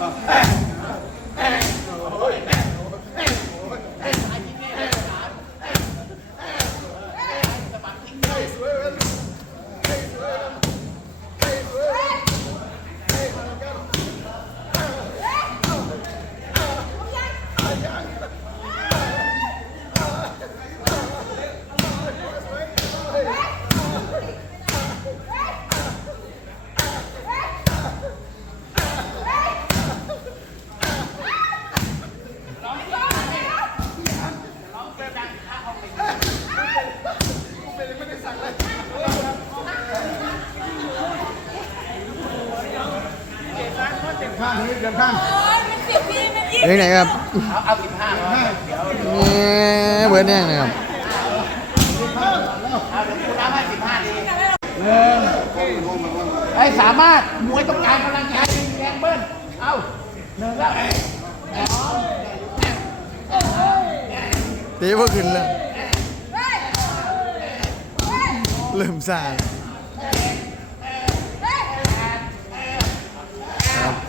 Uh, hey. ข้างนี้เดินข้างเรื่องไหนครับเอาเอาสิบห้าเดี๋ยวนี่เบิร์ดแน่งนะครับ เอาเดี๋ยวคุณน้ำให้สิบห้าดีไอ้ยสามารถมวยต้องการกำลังใจมีแรงเบิ้ลเอาหนึ่งแล้วตีพวกขึ้นเลยเริ่มซ่าค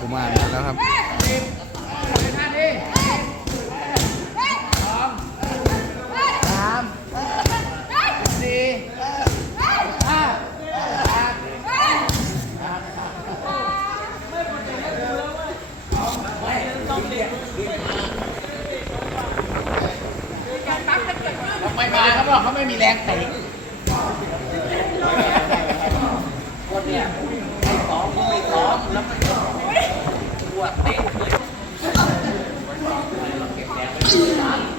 รับผมอ่านมาแล้วครับห้าดีสองสามสี่ห้าไม่มาเขาบอกเขาไม่มีแรงเตะคนเนี่ยไอ้สองก็ไม่สองแล้วมัน Dan.